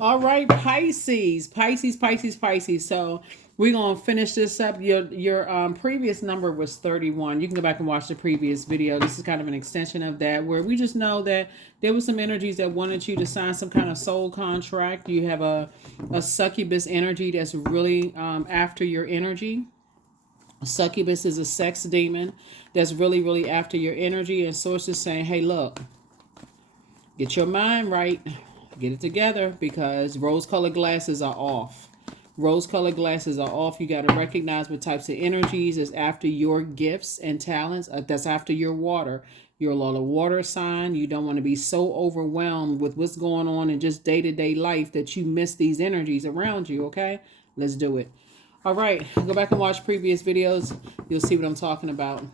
All right, Pisces, Pisces, Pisces, Pisces. So we're gonna finish this up. Your previous number was 31. You can go back and watch the previous video. This is kind of an extension of that, where we just know that there was some energies that wanted you to sign some kind of soul contract. You have a succubus energy that's really after your energy. A succubus is a sex demon that's really after your energy, and source is saying, hey, look, get your mind right, get it together, because rose colored glasses are off. Rose colored glasses are off. You got to recognize what types of energies is after your gifts and talents. That's after your water. You're a lot of water sign. You don't want to be so overwhelmed with what's going on in just day to day life that you miss these energies around you. Okay, let's do it. All right, go back and watch previous videos. You'll see what I'm talking about.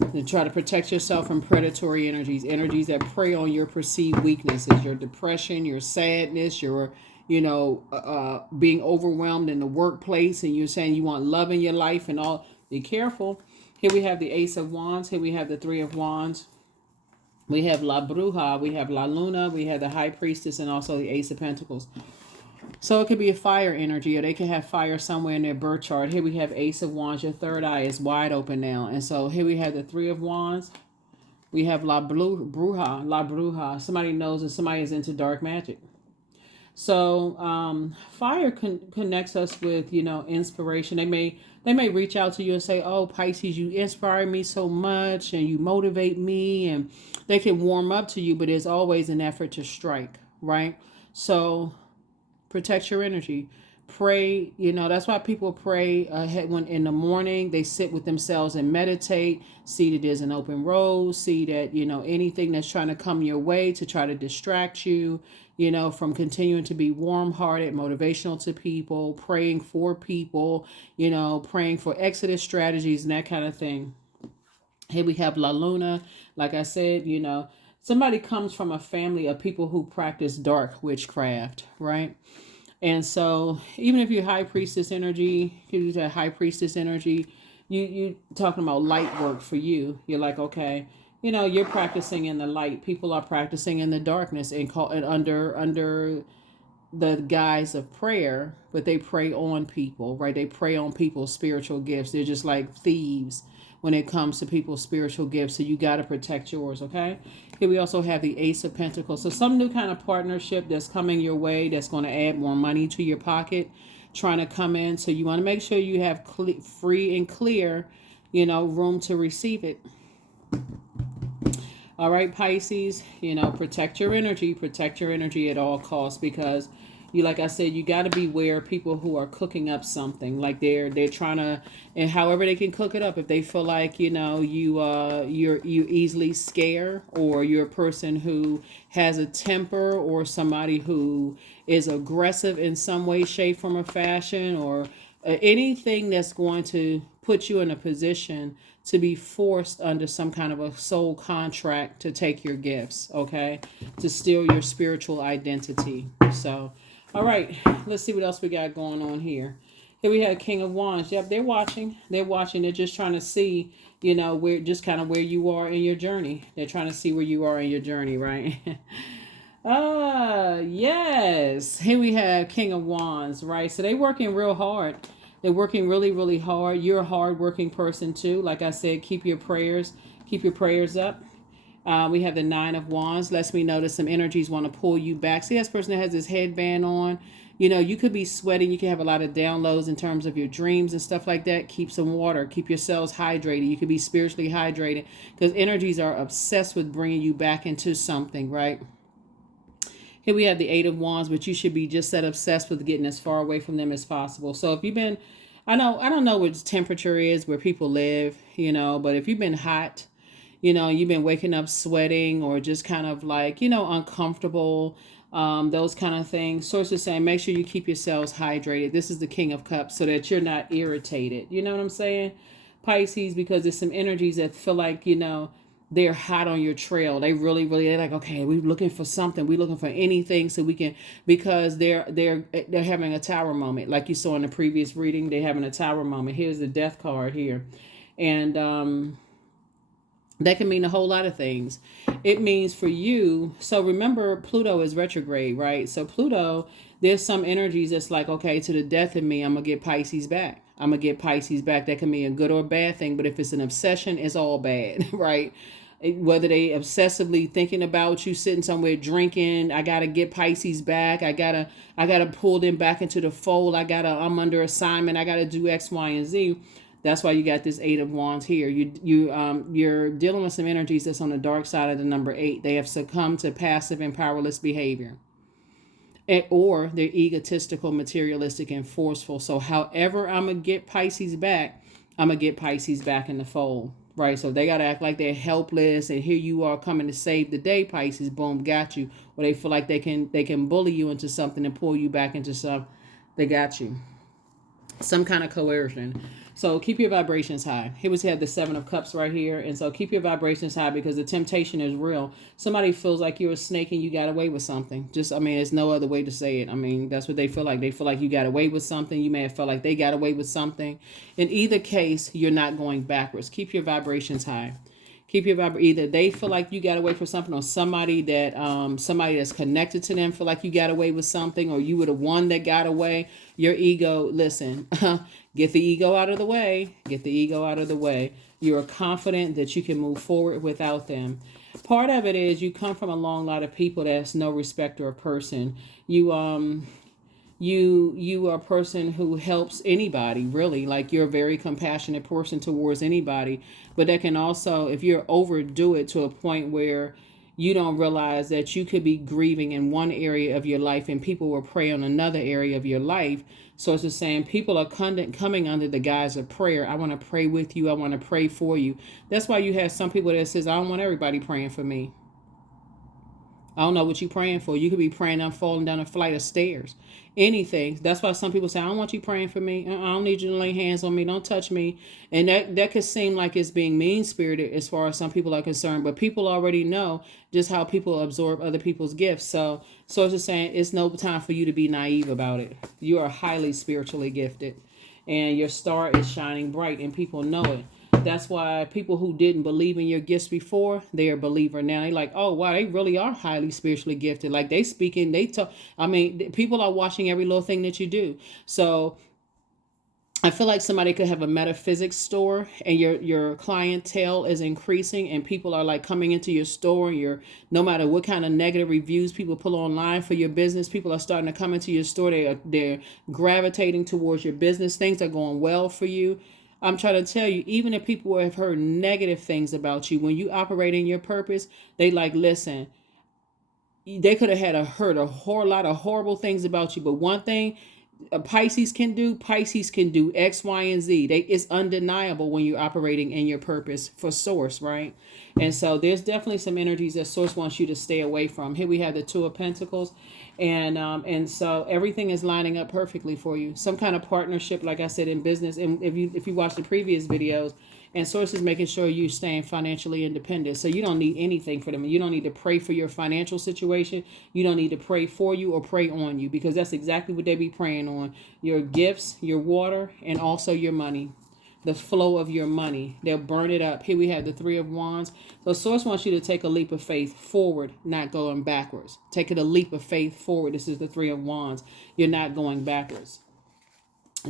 And try to protect yourself from predatory energies, energies that prey on your perceived weaknesses, your depression, your sadness, your, being overwhelmed in the workplace, and you're saying you want love in your life and all. Be careful. Here we have the Ace of Wands. Here we have the Three of Wands. We have La Bruja. We have La Luna. We have the High Priestess, and also the Ace of Pentacles. So it could be a fire energy, or they could have fire somewhere in their birth chart. Here we have Ace of Wands. Your third eye is wide open now. And so here we have the Three of Wands. We have Bruja. La Bruja. Somebody knows that somebody is into dark magic. So fire connects us with, inspiration. They may reach out to you and say, oh, Pisces, you inspire me so much and you motivate me. And they can warm up to you, but there's always an effort to strike, right? So protect your energy. Pray. That's why people pray when in the morning they sit with themselves and meditate. See that there's an open road. See that anything that's trying to come your way to try to distract you, from continuing to be warm-hearted, motivational to people, praying for people, praying for exodus strategies and that kind of thing. Here we have La Luna. Like I said, somebody comes from a family of people who practice dark witchcraft, right? And so even if you're high priestess energy, you that high priestess energy, you talking about light work for you. You're like, okay, you're practicing in the light. People are practicing in the darkness and call it under the guise of prayer, but they prey on people, right? They prey on people's spiritual gifts. They're just like thieves when it comes to people's spiritual gifts. So you got to protect yours, okay? Here we also have the Ace of Pentacles. So some new kind of partnership that's coming your way that's going to add more money to your pocket, trying to come in. So you want to make sure you have free and clear, room to receive it. All right, Pisces, protect your energy at all costs, because like I said, you got to beware of people who are cooking up something, like they're trying to, and however they can cook it up. If they feel like, you easily scare, or you're a person who has a temper, or somebody who is aggressive in some way, shape, form, or fashion, or anything that's going to put you in a position to be forced under some kind of a soul contract to take your gifts, okay? To steal your spiritual identity. So, all right, let's see what else we got going on here. Here we have King of Wands. Yep, they're watching. They're watching. They're just trying to see, where just kind of where you are in your journey. They're trying to see where you are in your journey, right? Yes. Here we have King of Wands, right? So they're working real hard. They're working really hard. You're a hard working person too. Like I said, keep your prayers up. We have the Nine of Wands. Lets me know that some energies want to pull you back. See, this person that has this headband on. You could be sweating. You can have a lot of downloads in terms of your dreams and stuff like that. Keep some water. Keep yourselves hydrated. You could be spiritually hydrated, because energies are obsessed with bringing you back into something, right? Here we have the Eight of Wands, but you should be just that obsessed with getting as far away from them as possible. So if you've been, I don't know what temperature is where people live, but if you've been hot, you've been waking up sweating, or just kind of like, uncomfortable, those kind of things. Sources saying, make sure you keep yourselves hydrated. This is the King of Cups, so that you're not irritated. You know what I'm saying? Pisces, because there's some energies that feel like, they're hot on your trail. They're like, okay, we're looking for something. We're looking for anything so we can, because they're having a tower moment. Like you saw in the previous reading, they're having a tower moment. Here's the Death card here. And That can mean a whole lot of things. It means for you, so remember Pluto is retrograde, right? So Pluto, there's some energies that's like, okay, to the death of me, I'm gonna get Pisces back. I'm gonna get Pisces back. That can be a good or a bad thing, but if it's an obsession, it's all bad, right? Whether they obsessively thinking about you sitting somewhere drinking, I gotta get Pisces back. I gotta pull them back into the fold. I'm under assignment. I gotta do X, Y, and Z. That's why you got this Eight of Wands here. You're dealing with some energies that's on the dark side of the number 8. They have succumbed to passive and powerless behavior, or they're egotistical, materialistic, and forceful. So, however, I'm gonna get Pisces back, I'm gonna get Pisces back in the fold, right? So they gotta act like they're helpless, and here you are coming to save the day, Pisces. Boom, got you. Or they feel like they can bully you into something and pull you back into something. They got you. Some kind of coercion. So keep your vibrations high. Here we have the 7 of Cups right here. And so keep your vibrations high because the temptation is real. Somebody feels like you're a snake and you got away with something. There's no other way to say it. I mean, that's what they feel like. They feel like you got away with something. You may have felt like they got away with something. In either case, you're not going backwards. Keep your vibrations high. Keep your either they feel like you got away with something, or somebody that's connected to them feel like you got away with something, or you were the one that got away. Your ego, listen, get the ego out of the way. Get the ego out of the way. You are confident that you can move forward without them. Part of it is you come from a long line of people that's no respecter of person. You are a person who helps anybody, really. Like, you're a very compassionate person towards anybody, but that can also, if you overdo it to a point where you don't realize that you could be grieving in one area of your life and people will pray on another area of your life. So it's just saying people are coming under the guise of prayer. I want to pray with you. I want to pray for you. That's why you have some people that says, I don't want everybody praying for me. I don't know what you're praying for. You could be praying I'm falling down a flight of stairs. Anything. That's why some people say, I don't want you praying for me. I don't need you to lay hands on me. Don't touch me. And that could seem like it's being mean-spirited as far as some people are concerned. But people already know just how people absorb other people's gifts. So it's just saying it's no time for you to be naive about it. You are highly spiritually gifted. And your star is shining bright and people know it. That's why people who didn't believe in your gifts before, they're a believer now. They're like, oh, wow, they really are highly spiritually gifted. Like, they speaking, they talk. I mean, people are watching every little thing that you do. So I feel like somebody could have a metaphysics store and your clientele is increasing and people are like coming into your store and no matter what kind of negative reviews people put online for your business, people are starting to come into your store. They're gravitating towards your business. Things are going well for you. I'm trying to tell you, even if people have heard negative things about you, when you operate in your purpose, they like, listen, they could have heard a whole lot of horrible things about you. But one thing Pisces can do X, Y, and Z. It's undeniable when you're operating in your purpose for source, right? And so there's definitely some energies that source wants you to stay away from. Here we have the 2 of Pentacles, and so everything is lining up perfectly for you. Some kind of partnership, like I said, in business. And if you watch the previous videos, and source is making sure you're staying financially independent. So you don't need anything for them. You don't need to pray for your financial situation. You don't need to pray for you or pray on you, because that's exactly what they be praying on. Your gifts, your water, and also your money. The flow of your money. They'll burn it up. Here we have the 3 of Wands. So source wants you to take a leap of faith forward, not going backwards. Take it a leap of faith forward. This is the 3 of Wands. You're not going backwards.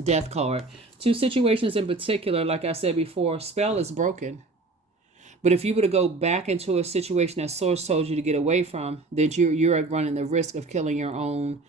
Death card. 2 situations in particular, like I said before, spell is broken. But if you were to go back into a situation that source told you to get away from, then you're running the risk of killing your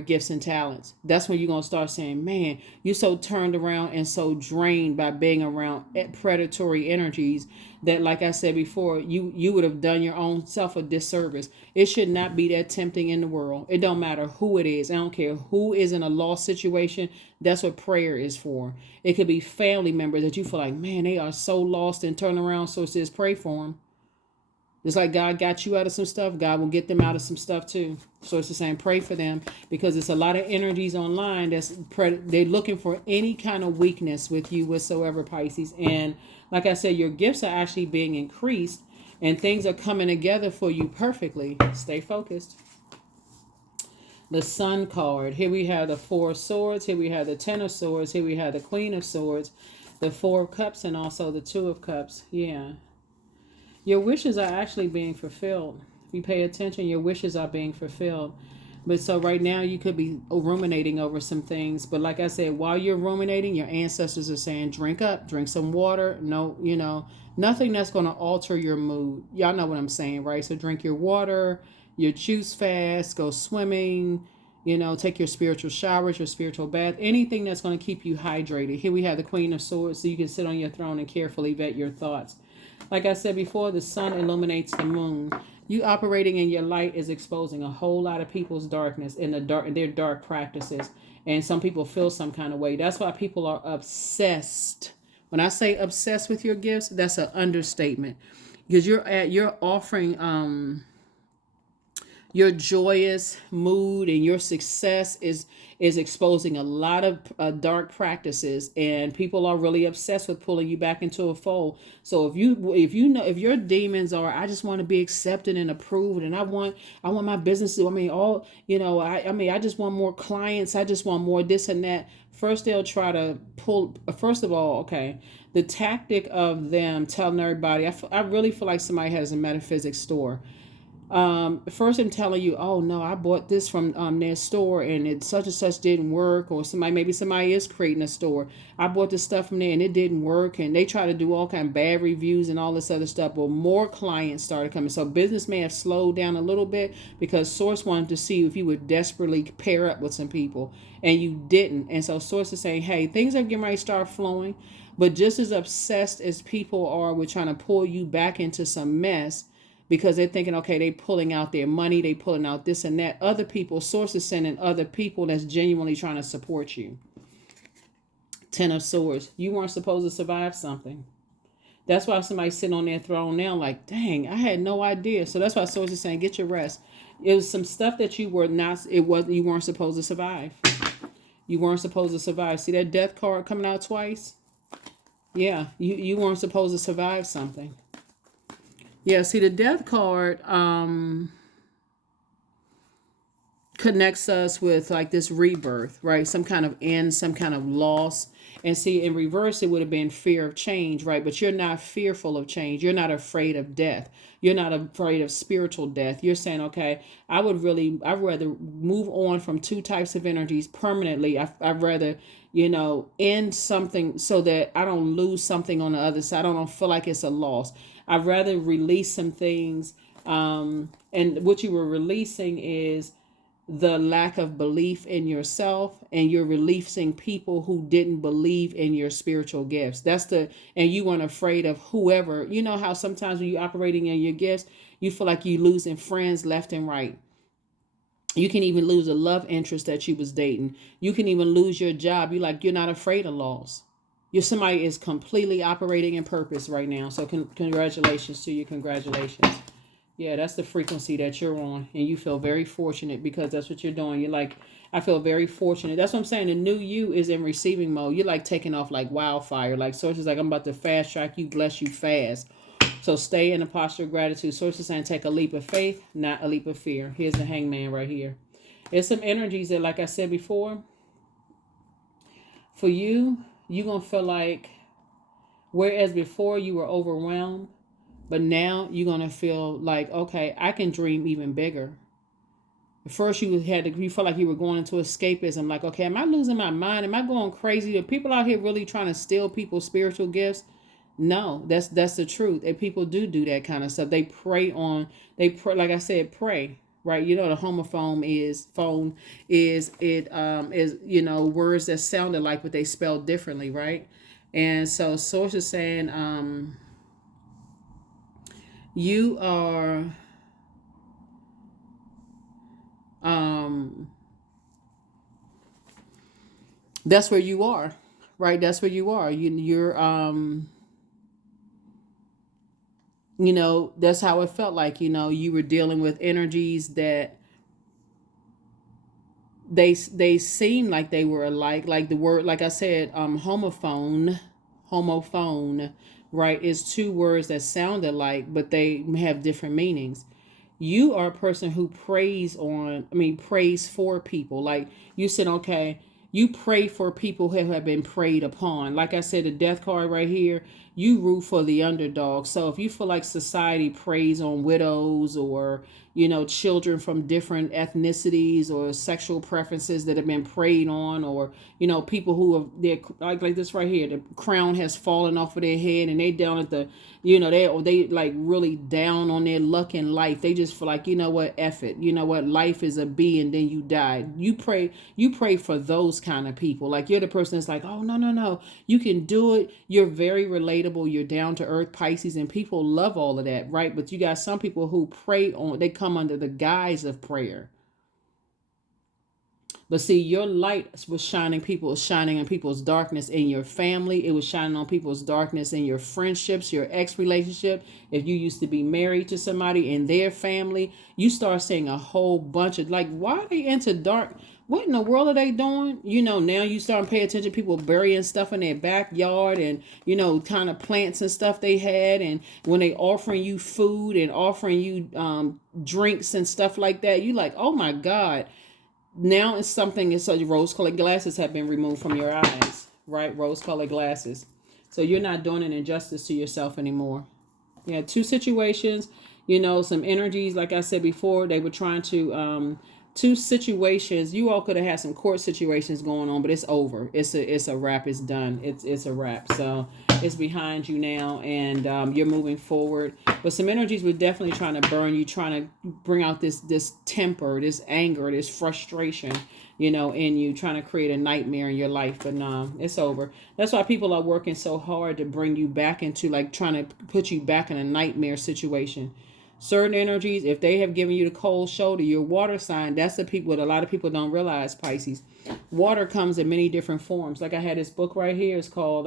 gifts and talents. That's when you're going to start saying, man, you're so turned around and so drained by being around predatory energies that, like I said before, you would have done your own self a disservice. It should not be that tempting in the world. It don't matter who it is. I don't care who is in a lost situation. That's what prayer is for. It could be family members that you feel like, man, they are so lost, and turn around. So it says, pray for them. Just like God got you out of some stuff, God will get them out of some stuff too. So it's the same, pray for them, because it's a lot of energies online they're looking for any kind of weakness with you whatsoever, Pisces. And like I said, your gifts are actually being increased and things are coming together for you perfectly. Stay focused. The Sun card. Here we have the 4 of Swords. Here we have the 10 of Swords. Here we have the Queen of Swords. The Four of Cups and also the Two of Cups. Yeah. Your wishes are actually being fulfilled. If you pay attention, your wishes are being fulfilled. But so right now you could be ruminating over some things. But like I said, while you're ruminating, your ancestors are saying, drink up, drink some water. No, nothing that's going to alter your mood. Y'all know what I'm saying, right? So drink your water, your juice fast, go swimming, take your spiritual showers, your spiritual bath, anything that's going to keep you hydrated. Here we have the Queen of Swords, so you can sit on your throne and carefully vet your thoughts. Like I said before, the sun illuminates the moon. You operating in your light is exposing a whole lot of people's darkness in their dark practices. And some people feel some kind of way. That's why people are obsessed. When I say obsessed with your gifts, that's an understatement. Because you're offering your joyous mood and your success is exposing a lot of dark practices, and people are really obsessed with pulling you back into a fold. So if your demons are, I just want to be accepted and approved, and I want my business to, I just want more clients, I just want more this and that. First they'll try to pull, first of all, okay, the tactic of them telling everybody, I really feel like somebody has a metaphysics store. First I'm telling you, oh no, I bought this from their store and it such and such didn't work, or maybe somebody is creating a store. I bought this stuff from there and it didn't work, and they try to do all kind of bad reviews and all this other stuff. But more clients started coming, so business may have slowed down a little bit because Source wanted to see if you would desperately pair up with some people, and you didn't. And so Source is saying, hey, things are getting ready to start flowing, but just as obsessed as people are with trying to pull you back into some mess, because they're thinking, okay, they pulling out their money, they pulling out this and that. Other people, Sources sending other people that's genuinely trying to support you. Ten of Swords. You weren't supposed to survive something. That's why somebody's sitting on their throne now like, dang, I had no idea. So that's why Source is saying, get your rest. It was some stuff that you weren't supposed to survive. You weren't supposed to survive. See that death card coming out twice? Yeah, you weren't supposed to survive something. Yeah, see the death card connects us with like this rebirth, right? Some kind of end, some kind of loss. And see, in reverse, it would have been fear of change, right? But you're not fearful of change. You're not afraid of death. You're not afraid of spiritual death. You're saying, okay, I'd rather move on from two types of energies permanently. I'd rather, end something so that I don't lose something on the other side. I don't feel like it's a loss. I'd rather release some things. And what you were releasing is the lack of belief in yourself, and you're releasing people who didn't believe in your spiritual gifts. And you weren't afraid of whoever. You know how sometimes when you're operating in your gifts, you feel like you're losing friends left and right. You can even lose a love interest that you was dating. You can even lose your job. You're not afraid of loss. Somebody is completely operating in purpose right now. So congratulations to you. Congratulations. Yeah, that's the frequency that you're on. And you feel very fortunate because that's what you're doing. You're like, I feel very fortunate. That's what I'm saying. The new you is in receiving mode. You're like taking off like wildfire. Like Source is like, I'm about to fast track you, bless you fast. So stay in a posture of gratitude. Source is saying take a leap of faith, not a leap of fear. Here's the Hangman right here. There's some energies that, like I said before, for you, you're going to feel like, whereas before you were overwhelmed, but now you're going to feel like, okay, I can dream even bigger. At first you felt like you were going into escapism. Like, okay, am I losing my mind? Am I going crazy? Are people out here really trying to steal people's spiritual gifts? No, that's the truth. And people do that kind of stuff. They pray, like I said, pray. Right, the homophone is words that sounded like, but they spelled differently, right? And so Source is saying, you are that's where you are, right? That's where you are. You're that's how it felt like. You were dealing with energies that they seemed like they were alike. Like the word, like I said, homophone, right, is two words that sound alike, but they have different meanings. You are a person who prays for people. Like you said, okay, You pray for people who have been preyed upon. Like I said, the death card right here, you root for the underdog. So if you feel like society preys on widows or, children from different ethnicities or sexual preferences that have been preyed on, or, people who have, they're like this right here, the crown has fallen off of their head and they down at the, they like really down on their luck in life. They just feel like, what, F it. You know what, life is a B and then you die. You pray for those kind of people. Like you're the person that's like, oh, no, no, no, you can do it. You're very relatable. You're down to earth, Pisces, and people love all of that, right? But you got some people who pray on, they come under the guise of prayer. But see, your light was shining in people's darkness in your family. It was shining on people's darkness in your friendships, your ex relationship. If you used to be married to somebody in their family, you start seeing a whole bunch of like, why are they into dark? What in the world are they doing? Now you start to pay attention. People burying stuff in their backyard and, kind of plants and stuff they had. And when they offering you food and offering you drinks and stuff like that, you like, oh my God. Now it's something, it's such rose-colored glasses have been removed from your eyes, right? Rose-colored glasses. So you're not doing an injustice to yourself anymore. You had two situations, some energies, like I said before, they were trying to, two situations. You all could have had some court situations going on, but it's over. It's a wrap. It's done. It's a wrap. So it's behind you now, and you're moving forward. But some energies were definitely trying to burn you, trying to bring out this temper, this anger, this frustration, in you, trying to create a nightmare in your life. But no, it's over. That's why people are working so hard to bring you back into, like, trying to put you back in a nightmare situation. Certain energies, if they have given you the cold shoulder, your water sign, that's the people that a lot of people don't realize, Pisces. Water comes in many different forms. Like I had this book right here. It's called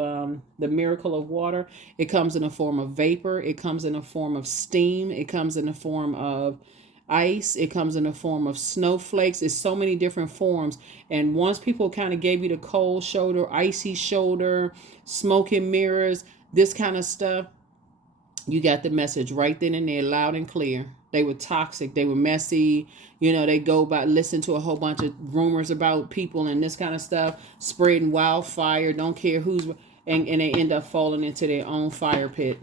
The Miracle of Water. It comes in the form of vapor. It comes in the form of steam. It comes in the form of ice. It comes in the form of snowflakes. It's so many different forms. And once people kind of gave you the cold shoulder, icy shoulder, smoke and mirrors, this kind of stuff, you got the message right then and there, loud and clear. They were toxic. They were messy. They go by, listen to a whole bunch of rumors about people and this kind of stuff, spreading wildfire, don't care who's, and they end up falling into their own fire pit.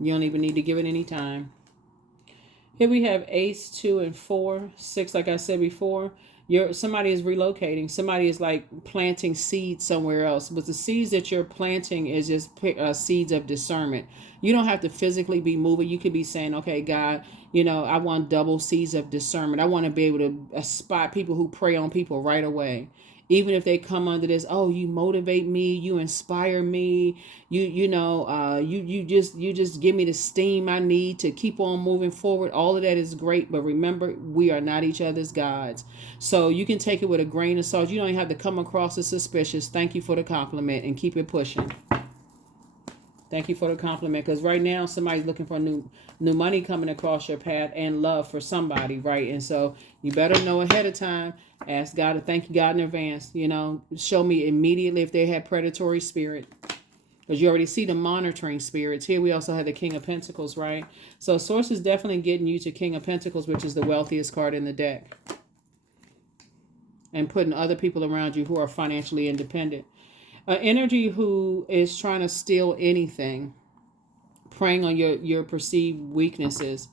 You don't even need to give it any time. Here we have Ace, 2, and 4. 6, like I said before. Somebody is relocating. Somebody is like planting seeds somewhere else. But the seeds that you're planting is just seeds of discernment. You don't have to physically be moving. You could be saying, okay, God, I want double seeds of discernment. I want to be able to spot people who prey on people right away. Even if they come under this, oh, you motivate me, you inspire me, you just give me the steam I need to keep on moving forward. All of that is great, but remember, we are not each other's gods. So you can take it with a grain of salt. You don't even have to come across as suspicious. Thank you for the compliment and keep it pushing. Thank you for the compliment, because right now somebody's looking for new money coming across your path and love for somebody, right? And so you better know ahead of time. Ask God to thank you, God, in advance. Show me immediately if they had predatory spirit, because you already see the monitoring spirits. Here we also have the King of Pentacles, right? So Source is definitely getting you to King of Pentacles, which is the wealthiest card in the deck, and putting other people around you who are financially independent. Energy who is trying to steal anything, preying on your perceived weaknesses.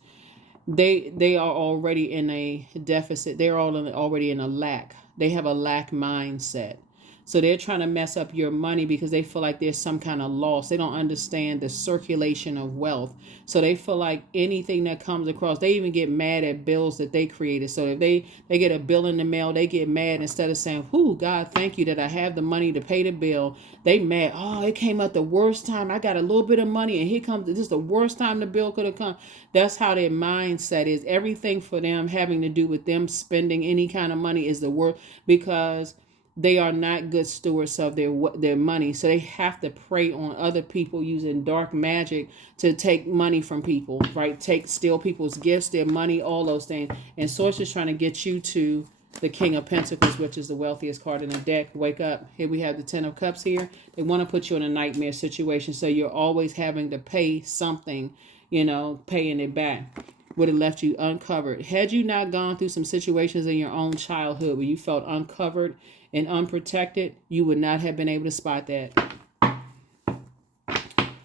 They are already in a deficit. They're already in a lack. They have a lack mindset. So they're trying to mess up your money because they feel like there's some kind of loss. They don't understand the circulation of wealth. So they feel like anything that comes across, they even get mad at bills that they created. So if they get a bill in the mail, they get mad. Instead of saying, "Whoo, God, thank you that I have the money to pay the bill," they mad. "Oh, it came at the worst time. I got a little bit of money and here comes, this is the worst time the bill could have come." That's how their mindset is. Everything for them having to do with them spending any kind of money is the worst, because they are not good stewards of their money. So they have to prey on other people using dark magic to take money from people, right? Steal people's gifts, their money, all those things. And Source is trying to get you to the King of Pentacles, which is the wealthiest card in the deck. Wake up. Here we have the Ten of Cups here. They want to put you in a nightmare situation. So you're always having to pay something, paying it back. would have left you uncovered. Had you not gone through some situations in your own childhood where you felt uncovered and unprotected, you would not have been able to spot that.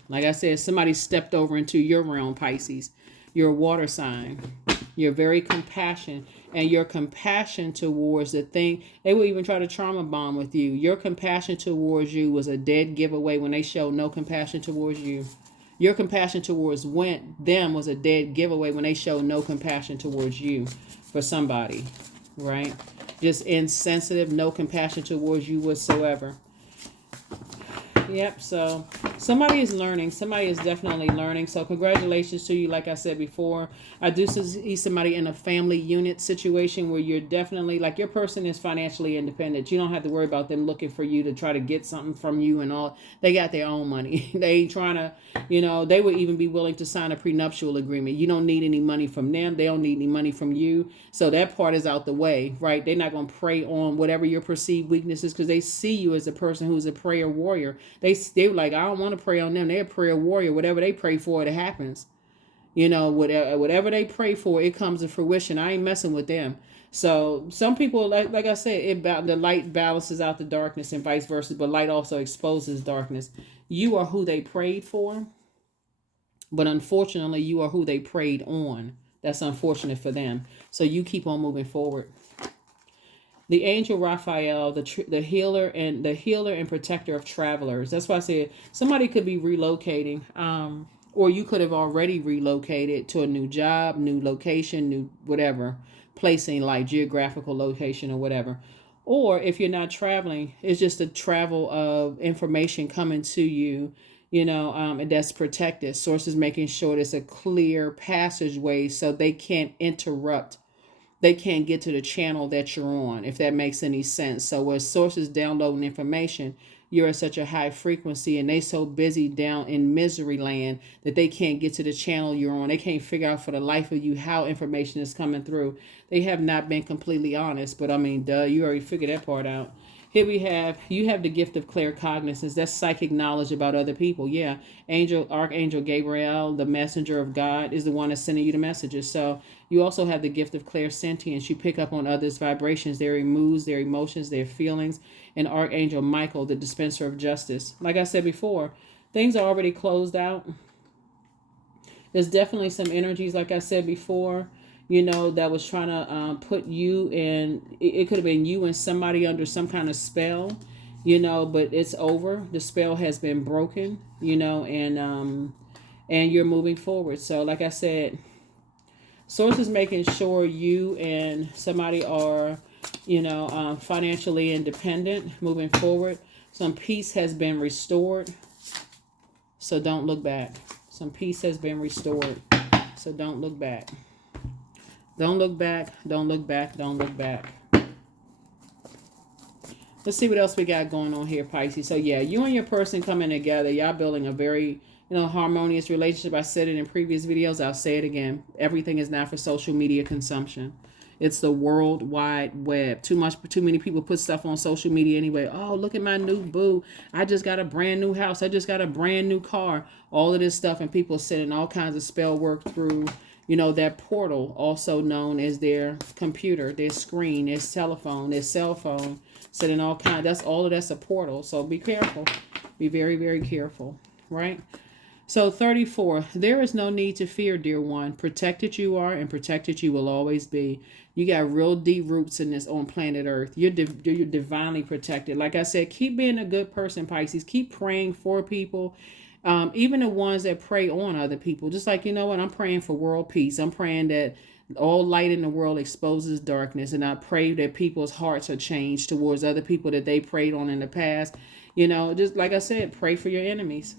Like I said, somebody stepped over into your realm, Pisces. You're a water sign. You're very compassionate. And your compassion towards the thing, they will even try to trauma bond with you. Your compassion towards you was a dead giveaway when they showed no compassion towards you. Your compassion towards them was a dead giveaway when they showed no compassion towards you for somebody, right? Just insensitive, no compassion towards you whatsoever. Yep, so somebody is learning. Somebody is definitely learning. So congratulations to you. Like I said before, I do see somebody in a family unit situation where you're definitely, like, your person is financially independent. You don't have to worry about them looking for you to try to get something from you and all. They got their own money. They ain't trying to, they would even be willing to sign a prenuptial agreement. You don't need any money from them. They don't need any money from you. So that part is out the way, right? They're not going to prey on whatever your perceived weaknesses because they see you as a person who's a prayer warrior. They were like, I don't want to pray on them. They're a prayer warrior. Whatever they pray for, it happens. Whatever they pray for, it comes to fruition. I ain't messing with them. So some people, like I said, the light balances out the darkness and vice versa, but light also exposes darkness. You are who they prayed for, but unfortunately, you are who they prayed on. That's unfortunate for them. So you keep on moving forward. The angel Raphael, the healer and protector of travelers. That's why I said somebody could be relocating, or you could have already relocated to a new job, new location, new whatever, placing like geographical location or whatever. Or if you're not traveling, it's just a travel of information coming to you, and that's protected. Sources making sure there's a clear passageway so they can't interrupt. They can't get to the channel that you're on, if that makes any sense. So where sources downloading information, you're at such a high frequency and they so busy down in misery land that they can't get to the channel you're on. They can't figure out for the life of you how information is coming through. They have not been completely honest, but I mean, duh, you already figured that part out. Here you have the gift of claircognizance. That's psychic knowledge about other people. Yeah. Archangel Gabriel, the messenger of God, is the one that's sending you the messages. So you also have the gift of clairsentience. You pick up on others' vibrations, their moods, their emotions, their feelings. And Archangel Michael, the dispenser of justice. Like I said before, things are already closed out. There's definitely some energies, like I said before, that was trying to put you in. It could have been you and somebody under some kind of spell, but it's over. The spell has been broken, and you're moving forward. So like I said, sources making sure you and somebody are, financially independent, moving forward. Some peace has been restored. So don't look back. Some peace has been restored. So don't look back. Don't look back. Don't look back. Don't look back. Let's see what else we got going on here, Pisces. So yeah, you and your person coming together. Y'all building a very, harmonious relationship. I said it in previous videos. I'll say it again. Everything is not for social media consumption. It's the World Wide Web. Too many people put stuff on social media anyway. Oh, look at my new boo. I just got a brand new house. I just got a brand new car. All of this stuff, and people sending all kinds of spell work through, that portal, also known as their computer, their screen, their telephone, their cell phone, sending all kinds. That's a portal. So be careful. Be very, very careful, right? So 34, there is no need to fear, dear one. Protected you are, and protected you will always be. You got real deep roots in this on planet Earth. You're divinely protected. Like I said, keep being a good person, Pisces. Keep praying for people, even the ones that prey on other people. Just like, I'm praying for world peace. I'm praying that all light in the world exposes darkness. And I pray that people's hearts are changed towards other people that they preyed on in the past. Just like I said, pray for your enemies.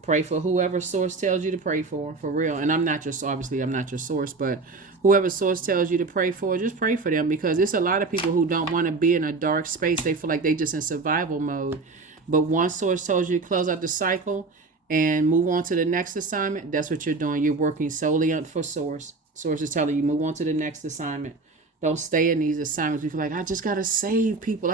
Pray for whoever source tells you to pray for real. And I'm not your source, but whoever source tells you to pray for, just pray for them, because there's a lot of people who don't want to be in a dark space. They feel like they just in survival mode. But one source tells you to close out the cycle and move on to the next assignment. That's what you're doing. You're working solely for source. Source is telling you move on to the next assignment. Don't stay in these assignments. You feel like, I just got to save people.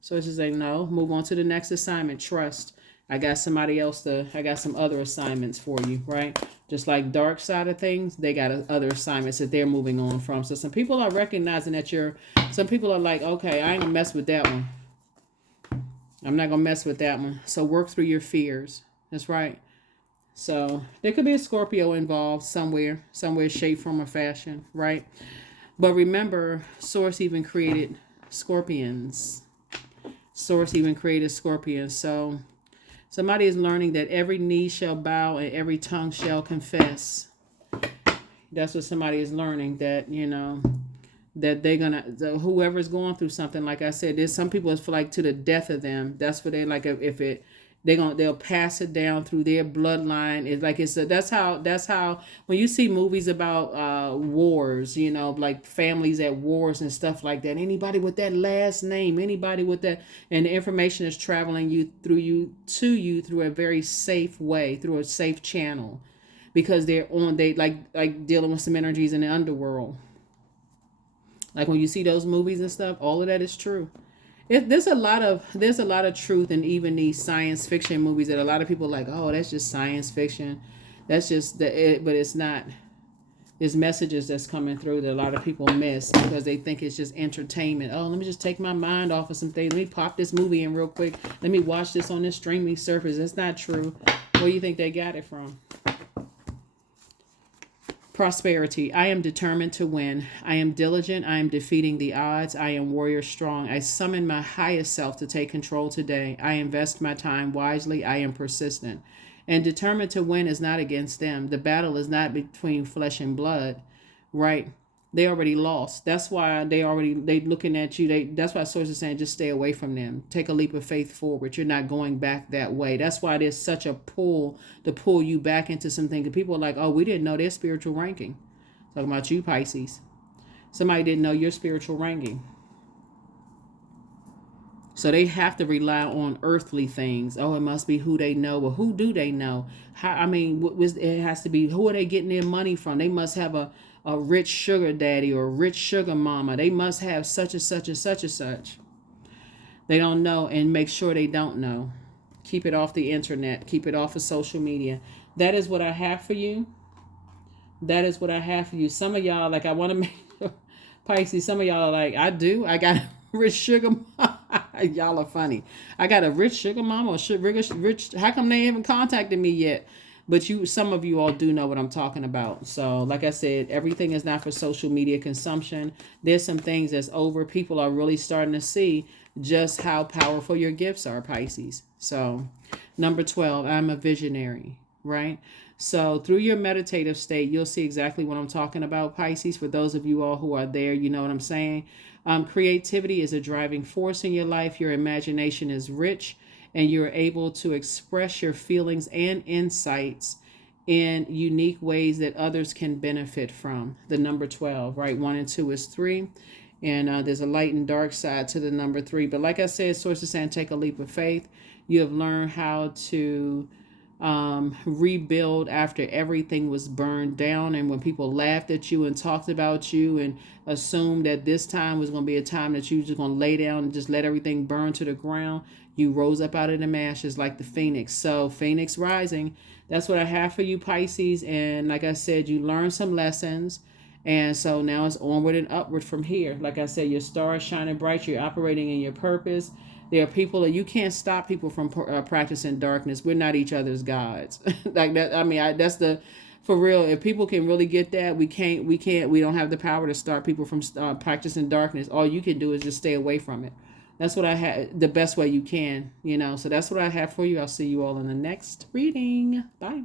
Source is saying, no, move on to the next assignment. Trust. I got some other assignments for you, right? Just like dark side of things, they got other assignments that they're moving on from. So some people are recognizing that some people are like, okay, I ain't gonna mess with that one. I'm not gonna mess with that one. So work through your fears. That's right. So there could be a Scorpio involved somewhere, shape, form, or fashion, right? But remember, Source even created scorpions. Source even created scorpions. So somebody is learning that every knee shall bow and every tongue shall confess. That's what somebody is learning, that, that they're gonna, whoever's going through something, like I said, there's some people it's for like to the death of them. That's what they like. If it, they'll pass it down through their bloodline. It's like that's how when you see movies about wars, like families at wars and stuff like that, anybody with that last name, anybody with that, and the information is traveling to you through a very safe way, through a safe channel, because they like dealing with some energies in the underworld. Like when you see those movies and stuff, all of that is true. There's a lot of truth in even these science fiction movies that a lot of people are like, oh, that's just science fiction. That's just but it's not. There's messages that's coming through that a lot of people miss because they think it's just entertainment. Oh, let me just take my mind off of some things. Let me pop this movie in real quick. Let me watch this on this streaming service. That's not true. Where do you think they got it from? Prosperity. I am determined to win. I am diligent. I am defeating the odds. I am warrior strong. I summon my highest self to take control today. I invest my time wisely. I am persistent. And determined to win is not against them. The battle is not between flesh and blood, right? They already lost. That's why they looking at you. That's why Source is saying just stay away from them. Take a leap of faith forward. You're not going back that way. That's why there's such a pull to pull you back into something. Because people are like, oh, we didn't know their spiritual ranking. Talking about you, Pisces. Somebody didn't know your spiritual ranking. So they have to rely on earthly things. Oh, it must be who they know. Well, who do they know? It has to be, who are they getting their money from? They must have a rich sugar daddy or a rich sugar mama. They must have such and such and such and such. They don't know, and make sure they don't know. Keep it off the internet. Keep it off of social media. That is what I have for you. That is what I have for you. Some of y'all, like, I want to make Pisces, some of y'all are like, I got a rich sugar mama. Y'all are funny. I got a rich sugar mama or rich. How come they haven't contacted me yet? But some of you all do know what I'm talking about. So like I said, everything is not for social media consumption. There's some things that's over. People are really starting to see just how powerful your gifts are, Pisces. So number 12, I'm a visionary, right? So through your meditative state, you'll see exactly what I'm talking about, Pisces. For those of you all who are there, you know what I'm saying. Creativity is a driving force in your life. Your imagination is rich, and you're able to express your feelings and insights in unique ways that others can benefit from. The number 12, right? 1 and 2 is 3. And there's a light and dark side to the number 3. But like I said, Source is saying take a leap of faith. You have learned how to rebuild after everything was burned down, and when people laughed at you and talked about you and assumed that this time was going to be a time that you were just going to lay down and just let everything burn to the ground, you rose up out of the ashes like the phoenix. So Phoenix rising, that's what I have for you, Pisces. And like I said, you learned some lessons, and so now it's onward and upward from here. Like I said, your star is shining bright. You're operating in your purpose. There are people that you can't stop people from practicing darkness. We're not each other's gods. Like that. I mean, that's the, for real. If people can really get that, we don't have the power to stop people from practicing darkness. All you can do is just stay away from it. That's what I have, the best way you can, So that's what I have for you. I'll see you all in the next reading. Bye.